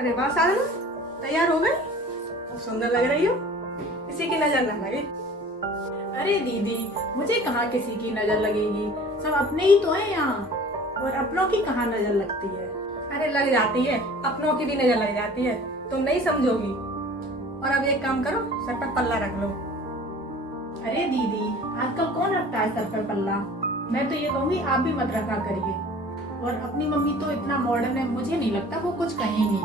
अरे वाह साधना, तैयार हो गई? बहुत सुंदर लग रही हो, किसी की नजर न लगे। अरे दीदी, मुझे कहाँ किसी की नजर लगेगी, सब अपने ही तो हैं यहाँ, और अपनों की कहाँ नजर लगती है। अरे लग जाती है, अपनों की भी नजर लग जाती है, तुम नहीं समझोगी। और अब एक काम करो, सर पर पल्ला रख लो। अरे दीदी, आजकल कौन रखता है सर पर पल्ला? मैं तो ये कहूँगी आप भी मत रखा करिए। और अपनी मम्मी तो इतना मॉडर्न है, मुझे नहीं लगता वो कुछ कहेंगी।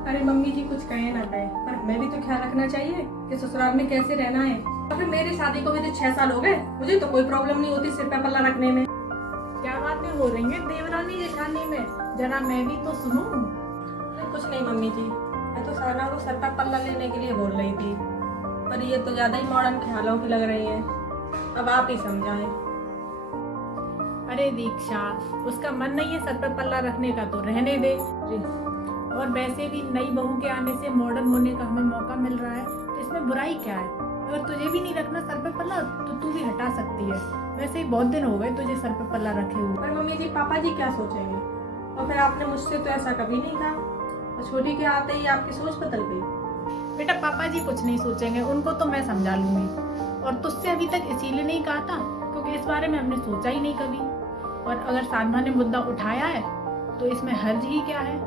अरे मम्मी जी कुछ कहे ना कहे, पर हमें भी तो ख्याल रखना चाहिए कि ससुराल में कैसे रहना है। और फिर मेरी शादी को भी तो 6 साल हो गए, मुझे तो कोई प्रॉब्लम नहीं होती सिर पे पल्ला रखने में। क्या बातें हो रही हैं देवरानी जेठानी में, जरा मैं भी तो सुनूं। अरे कुछ नहीं मम्मी जी, मैं तो साना को सर पर पल्ला लेने के लिए बोल रही थी, पर ये तो ज्यादा ही मॉडर्न ख्यालों की लग रही है। अब आप ही समझाएं। अरे दीक्षा, उसका मन नहीं है सर पर पल्ला रखने का तो रहने दे। और वैसे भी नई बहू के आने से मॉडर्न होने का हमें मौका मिल रहा है, तो इसमें बुराई क्या है? अगर तुझे भी नहीं रखना सर पर पल्ला तो तू भी हटा सकती है। वैसे ही बहुत दिन हो गए तुझे सर पर पल्ला रखे हुए। पर मम्मी जी पापा जी क्या सोचेंगे? और फिर आपने मुझसे तो ऐसा कभी नहीं कहा, और छोटी के आते ही आपकी सोच बदल गई। बेटा पापा जी कुछ नहीं सोचेंगे, उनको तो मैं समझा लूंगी। और तुझसे अभी तक इसीलिए नहीं कहा था क्योंकि इस बारे में हमने सोचा ही नहीं कभी। और अगर साधना ने मुद्दा उठाया है तो इसमें हर्ज ही क्या है?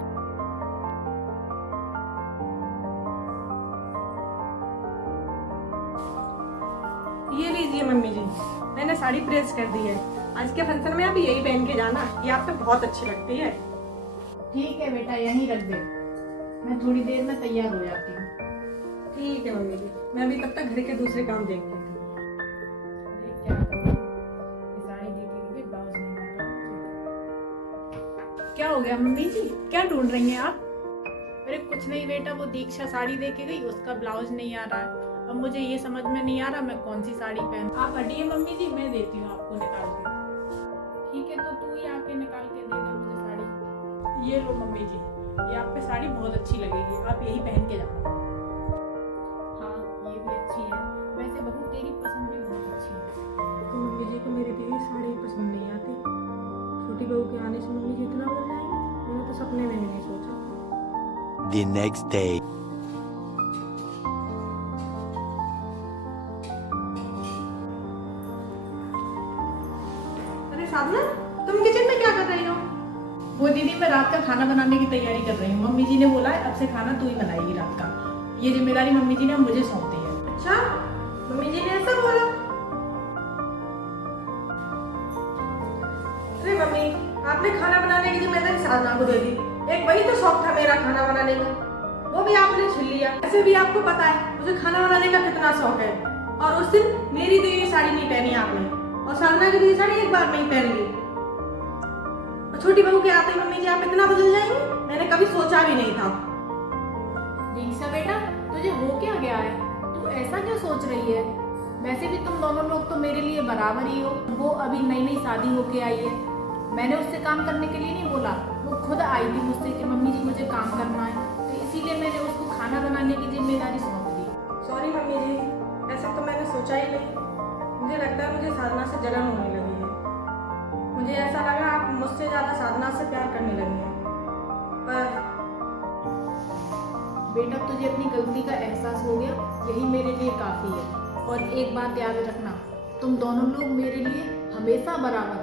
ये लीजिए मम्मी जी, मैंने साड़ी प्रेस कर दी है। आज के फंक्शन में आप यही पहन के जाना, ये आप पे बहुत अच्छी लगती है। ठीक है बेटा, यहीं रख दे, मैं थोड़ी देर में तैयार हो जाती हूँ। ठीक है मम्मी जी, मैं अभी तब तक घर के दूसरे काम देखती हूँ। अरे क्या करूं? ये साड़ी देखेंगे, ब्लाउज नहीं आता मुझे। क्या हो गया मम्मी जी, क्या ढूंढ रही हैं आप? अरे कुछ नहीं बेटा, वो दीक्षा साड़ी देके गई, उसका ब्लाउज नहीं आ रहा है। अब मुझे ये समझ में नहीं आ रहा मैं कौन सी साड़ी पहन। आप हटिए मम्मी जी, मैं देती हूँ आपको निकाल के। ठीक है, तो तू ही आके निकाल के दे दे मुझे साड़ी। ये लो मम्मी जी, ये आप पे साड़ी बहुत अच्छी लगेगी, आप यही पहन के जाना। हाँ ये भी अच्छी है, वैसे बहू तेरी पसंद भी बहुत अच्छी है। तो मम्मी जी को मेरी दीदी साड़ी पसंद नहीं आती। छोटी बहू के आने से मम्मी जी इतना बदल जाएंगे, मैंने तो सपने में भी नहीं सोचा। The next day. अरे साधना, तुम किचन में क्या कर रही हो? वो दीदी मैं रात का खाना बनाने की तैयारी कर रही हूँ। मम्मी जी ने बोला है अब से खाना तू ही बनाएगी रात का। ये जिम्मेदारी मम्मी जी ने मुझे सौंप दी है। अच्छा, मम्मी जी ने ऐसा बोला? अरे मम्मी, आपने खाना बनाने की जिम्मेदारी साधना को दे दी। एक वही तो शौक था मेरा खाना बनाने का, वो भी आपने छीन लिया। ऐसे भी आपको पता है मुझे खाना बनाने का कितना शौक है। और उस दिन मेरी दी हुई साड़ी नहीं पहनी आपने, और साधना की दी हुई साड़ी एक बार में ही पहन ली। और छोटी बहू के आते मम्मी जी आप इतना बदल जाएंगे, मैंने कभी सोचा भी नहीं था। दीक्षा बेटा, तुझे हो क्या गया है? तू ऐसा क्यों सोच रही है? वैसे भी तुम दोनों लोग तो मेरे लिए बराबर ही हो। वो अभी नई नई शादी होके आई है, मैंने उससे काम करने के लिए नहीं बोला, वो खुद आई थी मुझसे कि मम्मी जी मुझे काम करना है, तो इसीलिए मैंने उसको खाना बनाने की जिम्मेदारी सौंप दी। सॉरी मम्मी जी, ऐसा तो मैंने सोचा ही नहीं। मुझे लगता है मुझे साधना से जलन होने लगी है। मुझे ऐसा लगा आप मुझसे ज्यादा साधना से प्यार करने लगी हैं। पर बेटा तुझे अपनी गलती का एहसास हो गया, यही मेरे लिए काफी है। और एक बात याद रखना, तुम दोनों लोग मेरे लिए हमेशा बराबर